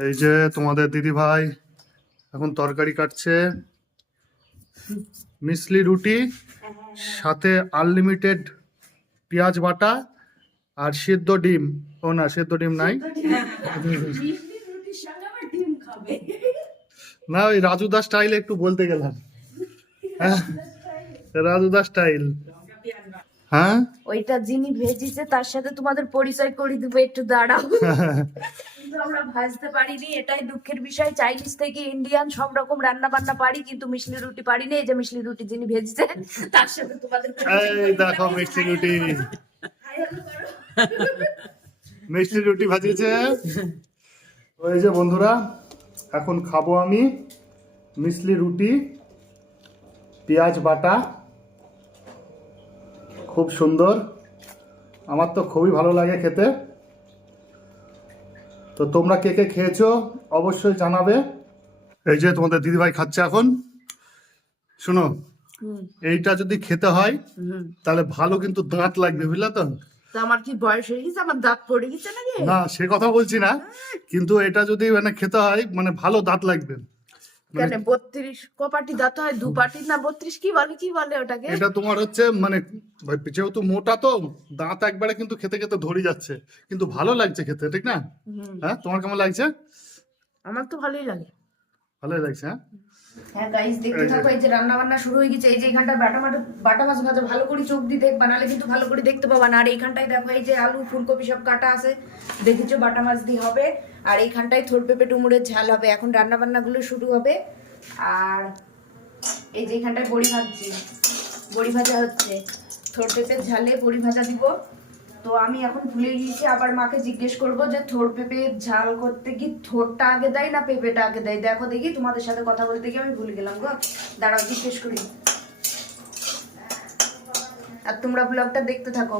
এই যে তোমাদের দিদি ভাই এখন তরকারি কাটছে। মিসলি রুটি সাথে আনলিমিটেড পেঁয়াজ বাটা আর সেদ্ধ ডিম। ও না সেদ্ধ ডিম নাই। না ওই রাজুদা স্টাইল একটু বলতে গেলাম। হ্যাঁ রাজুদা স্টাইল হ্যাঁ? ওইটা যিনি ভেজিছে তার সাথে তোমাদের পরিচয় করে দেবো একটু দাঁড়াও। আমরা ভাজতে পারিনি এটাই দুঃখের বিষয়। চাইনিজ থেকে ইন্ডিয়ান সব রকম রান্না বান্না পারি কিন্তু মিশলি রুটি পারিনি। এই যে মিশলি রুটি যিনি ভেজেছে তার সাথে তোমাদের এই দেখো মিষ্টি রুটি। মিষ্টি রুটি ভাজিয়েছে। ওই যে বন্ধুরা এখন খাব আমি মিসলি রুটি পেঁয়াজ বাটা। খুব সুন্দর। আমার তো খুবই ভালো লাগে খেতে। তো তোমরা কে কে খেয়েছো অবশ্যই জানাবে। এই যে তোমাদের দিদিভাই খাচ্ছে এখন। শোনো এইটা যদি খেতে হয় তাহলে ভালো কিন্তু দাঁত লাগবে বুঝলে তো? আমার কি বয়স হয়ে গেছে? আমার দাঁত পড়ে গেছে নাকি? না সে কথা বলছি না। কিন্তু এটা যদি মানে খেতে হয় মানে ভালো দাঁত লাগবে। কেন? বত্রিশ কপাটি দাঁত হয় দু পাটি? না বত্রিশ কি বলে? কি বলে ওটাকে? এটা তোমার হচ্ছে মানে যেহেতু মোটা তো দাঁত একবারে কিন্তু খেতে খেতে ধরে যাচ্ছে। কিন্তু ভালো লাগছে খেতে ঠিক না? হ্যাঁ তোমার কেমন লাগছে? আমার তো ভালোই লাগে। ভালোই লাগছে হ্যাঁ? হ্যাঁ গাইস দেখতে থাকো এই যে রান্না বান্না শুরু হয়ে গেছে এই যে এখানটা বাটা মাটা বাটা মাছ ভাজা ভালো করে চোখ দিয়ে দেখবা নাহলে কিন্তু ভালো করে দেখতে পাবা না। আর এইখানটায় দেখো এই যে আলু ফুলকপি সব কাটা আছে দেখেছ বাটা মাছ দিয়ে হবে। আর এইখানটায় থোর পেঁপে ডুমুরের ঝাল হবে। এখন রান্না বান্না গুলো শুরু হবে। আর এই যে এখানটায় বড়ি ভাজছি বড়ি ভাজা হচ্ছে। থোর পেঁপের ঝালে বড়ি ভাজা দিব। তো আমি এখন ভুলে গিয়েছি, আবার মাকে জিজ্ঞেস করব যে থোর পেঁপে ঝাল করতে কি থোরটা আগে দেয় না পেঁপেটা আগে দেয়? দেখো দেখি, তোমাদের সাথে কথা বলতে গিয়ে আমি ভুলে গেলাম গো। দাঁড়াও, জিজ্ঞেস করি। আর তোমরা ব্লগটা দেখতে থাকো।